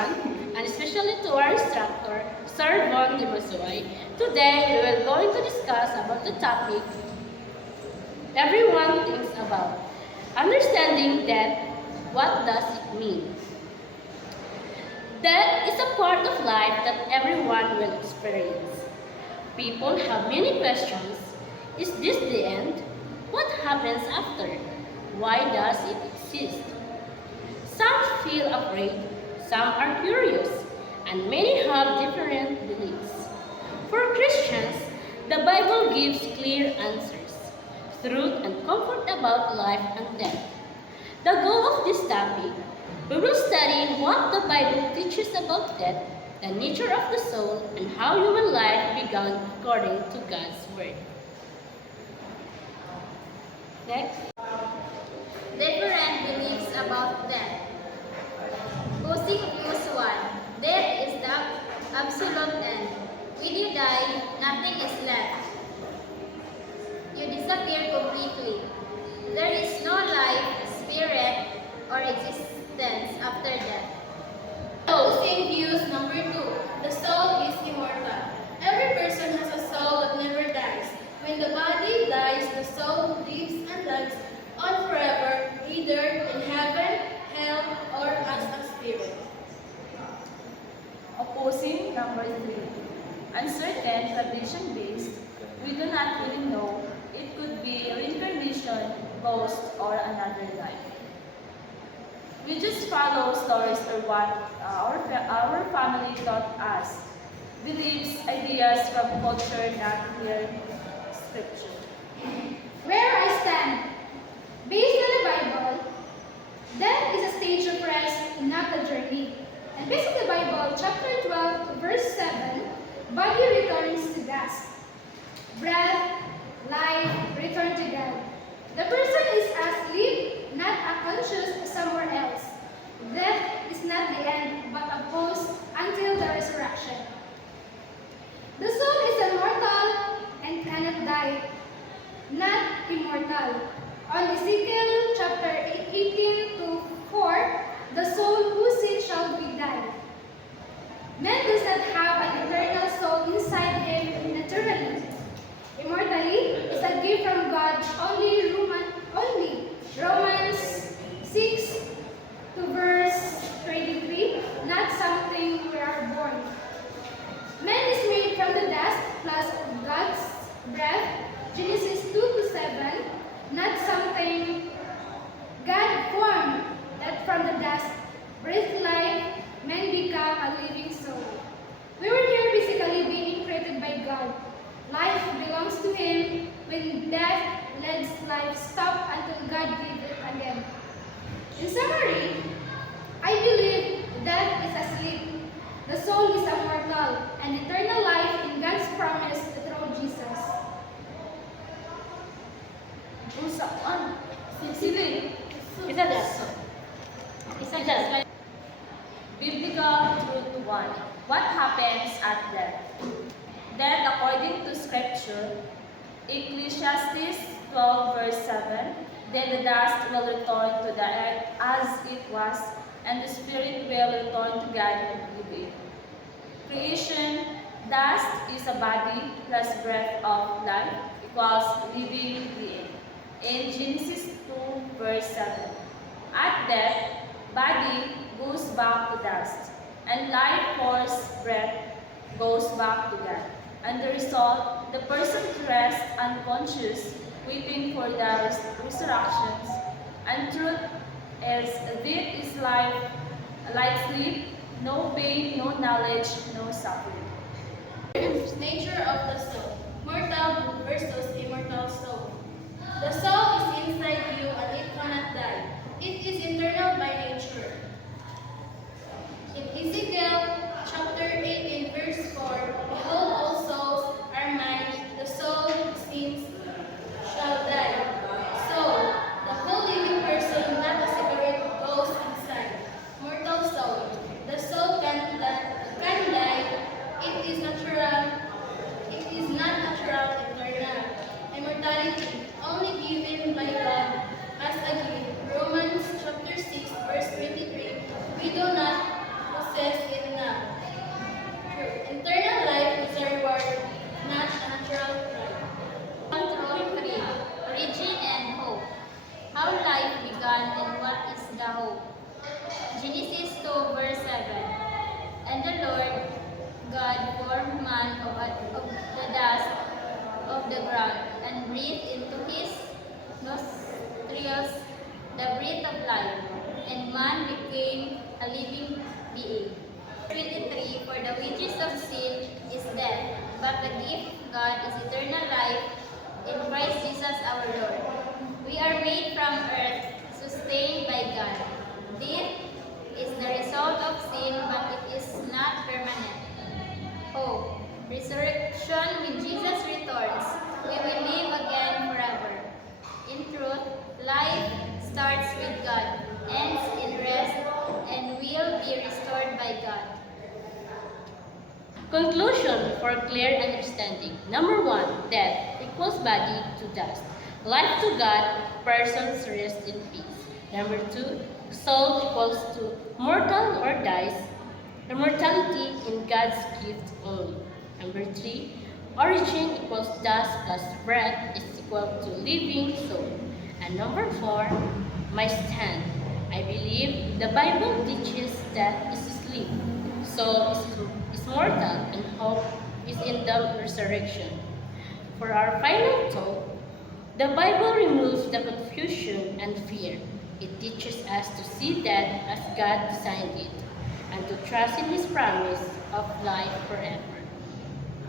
everyone, and especially to our instructor, Sir Von Dimasoy. Today, we will going to discuss about the topic everyone thinks about. Understanding death, what does it mean? Death is a part of life that everyone will experience. People have many questions. Is this the end? What happens after? Why does it exist? Some feel afraid, some are curious, and many have different beliefs. For Christians, the Bible gives clear answers, truth and comfort about life and death. The goal of this topic, we will study what the Bible teaches about death, the nature of the soul, and how human life began according to God's Word. Next. Different beliefs about death. Posing views 1. Death is the absolute end. When you die, nothing is left. You disappear completely. There is no life, spirit, or existence after death. Opposing views number 2. The soul is immortal. Every person has a soul that never dies. When the body dies, the soul lives and lives on forever, either in heaven, hell, or as a spirit. Opposing number 3. Uncertain, tradition-based, we do not really know. It could be reincarnation, ghost, or another life. We just follow stories or what our family taught us. Beliefs, ideas from culture, not clear scripture. Where I stand, based on the Bible, death is a stage of rest, not a journey. And based on the Bible, chapter 12, verse 7, body returns to dust. Breath, life, return to God. The person is asleep, not unconscious somewhere else. Death is not the end, but a pause until the resurrection. The soul is immortal and cannot die, not immortal. On Ezekiel chapter 18 to 4, the soul whose sin shall be die. Man does not have an eternal soul inside him naturally. Immortality is a gift from God, only Romans 6 to verse 23, not something we are born. Man is made from the dust plus God's breath, Genesis 2 to 7, not something God formed that from the dust, breathed life, man become a living soul. We were here basically being created by God. Life belongs to Him. When death lets life stop until God gives it again. In summary, I believe death is asleep. The soul is immortal and eternal life in God's promise through Jesus. Usapan. Sili. Isa lang. Isa lang. Biblical truth 1. What happens at death? Death, according to Scripture, Ecclesiastes 12 verse 7, then the dust will return to the earth as it was, and the spirit will return to God and live it. Creation, dust is a body plus breath of life equals living being. In Genesis 2 verse 7, at death, body goes back to dust, and life force breath goes back to God. And the result, the person rests unconscious, waiting for the resurrections. And truth is, death is life, like sleep, no pain, no knowledge, no suffering. Nature of the soul. Mortal versus immortal soul. The soul is inside you and it cannot die. It is eternal by nature. In Ezekiel chapter 18 verse 4, behold, all souls are mine, the soul who sins shall die. Soul, the whole living person, not a separate ghost inside. Mortal soul, the soul can die. It is natural. It is not natural, eternal. Immortality, only given by God as a gift. Romans chapter 6 verse 23. man of the dust of the ground, and breathed into his nostrils the breath of life, and man became a living being. 23. For the wages of sin is death, but the gift of God is eternal life in Christ Jesus our Lord. We are made from earth, sustained by God. Death is the result of sin, but it is not permanent. Hope. Resurrection, when Jesus returns, we will live again forever. In truth, life starts with God, ends in rest, and will be restored by God. Conclusion for clear understanding. Number 1, death equals body to dust. Life to God, persons rest in peace. Number 2, soul equals to mortal or dies, immortality in God's gift only. Number 3, origin equals dust plus breath is equal to living soul. And number 4, my stand. I believe the Bible teaches death is sleep, soul is mortal, and hope is in the resurrection. For our final thought, the Bible removes the confusion and fear. It teaches us to see death as God designed it, and to trust in His promise of life forever.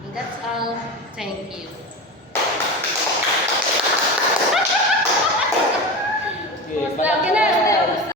And that's all. Thank you. Okay, Well,